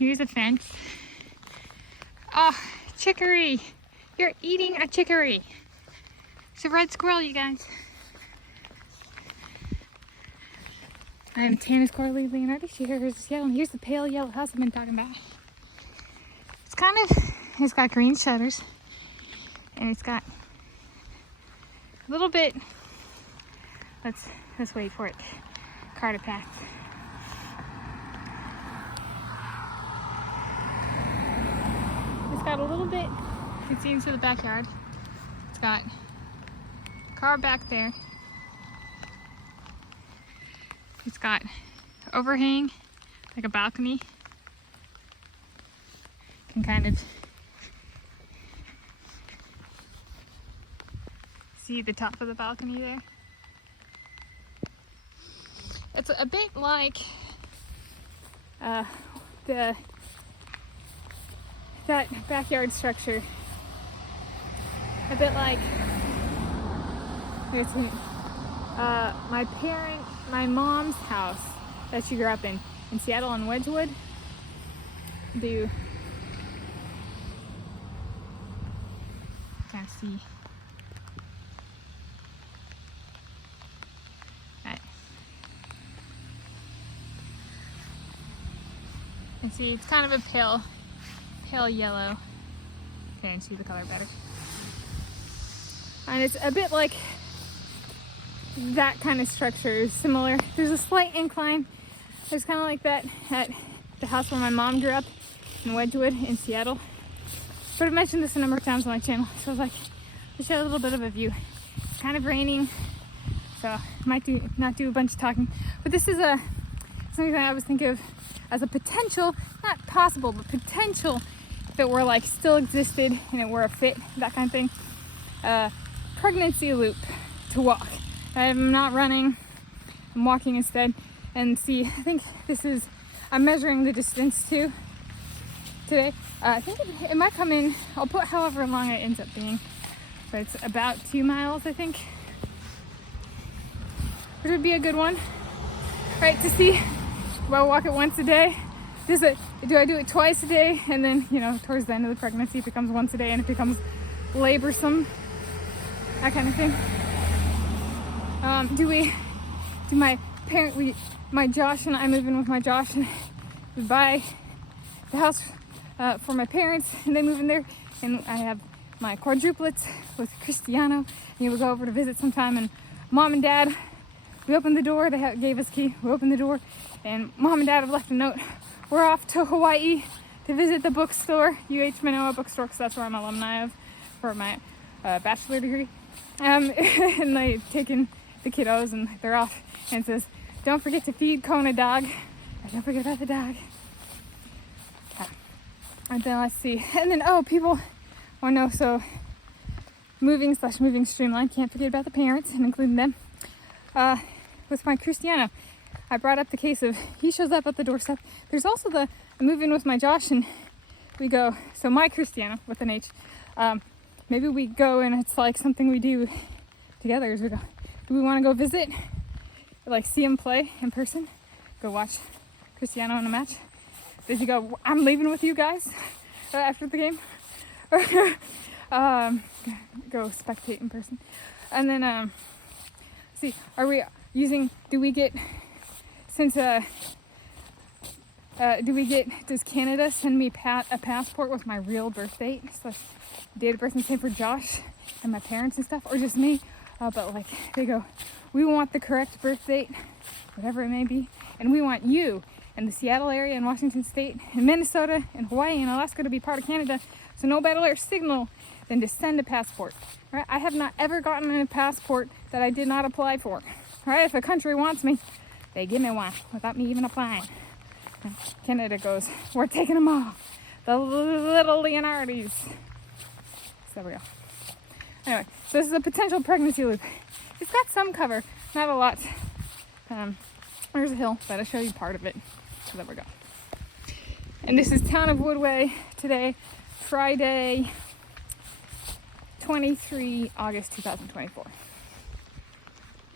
Here's a fence. Oh, chicory. You're eating a chicory. It's a red squirrel, you guys. I'm Tanis Coralee Leonhardi. She here's yellow. Here's the pale yellow house I've been talking about. It's got green shutters. And it's got a little bit, let's wait for it. Car to pass. It's got a little bit, you can see into the backyard. It's got a car back there. It's got overhang, like a balcony. You can kind of see the top of the balcony there. It's a bit like that backyard structure. A bit like my mom's house that she grew up in Seattle and Wedgwood. Can't see. And see, it's kind of a pale yellow. Okay, and see the color better. And it's a bit like that kind of structure is similar. There's a slight incline. It's kind of like that at the house where my mom grew up in Wedgwood in Seattle. But I've mentioned this a number of times on my channel, so I was like, I'll show a little bit of a view. It's kind of raining, so I might not do a bunch of talking. But this is something that I was thinking of as a potential, not possible, but potential, if it were like still existed and it were a fit, that kind of thing. Pregnancy loop to walk. I'm not running, I'm walking instead. And see, I think I'm measuring the distance too today. I think it might come in, I'll put however long it ends up being, but it's about 2 miles, I think. Which would be a good one, right, to see. Do I walk it once a day? Do I do it twice a day? And then, towards the end of the pregnancy, it becomes once a day and it becomes laborsome, that kind of thing. My Josh and I move in with my Josh, and we buy the house for my parents, and they move in there, and I have my quadruplets with Cristiano, and we go over to visit sometime, and mom and dad, we opened the door, they gave us a key, we opened the door, and mom and dad have left a note. We're off to Hawaii to visit the bookstore, UH Manoa bookstore, because that's where I'm alumni of for my bachelor degree. And they've taken the kiddos and they're off, and it says, don't forget to feed Kona dog. Don't forget about the dog. Okay. And then let's see. And then, people want to know, so moving streamline, can't forget about the parents and including them. With my Cristiano, I brought up the case of he shows up at the doorstep. There's also I move in with my Josh, and we go, so my Cristiano with an H, maybe we go and it's like something we do together is we go, do we want to go visit, like see him play in person, go watch Cristiano in a match? Does he go, I'm leaving with you guys after the game? Or go spectate in person. And then see, does Canada send me a passport with my real birth date, so date of birth, and same for Josh and my parents and stuff, or just me? But like they go, we want the correct birth date, whatever it may be, and we want you in the Seattle area and Washington State and Minnesota and Hawaii and Alaska to be part of Canada, so no better signal than to send a passport. Right? I have not ever gotten a passport that I did not apply for. Right? If a country wants me, they give me one without me even applying. And Canada goes, we're taking them all, the little Leonhardis. So there we go. Anyway, so this is a potential pregnancy loop. It's got some cover, not a lot. There's a hill, but I'll show you part of it. So there we go. And this is town of Woodway today, Friday, 23 August 2024.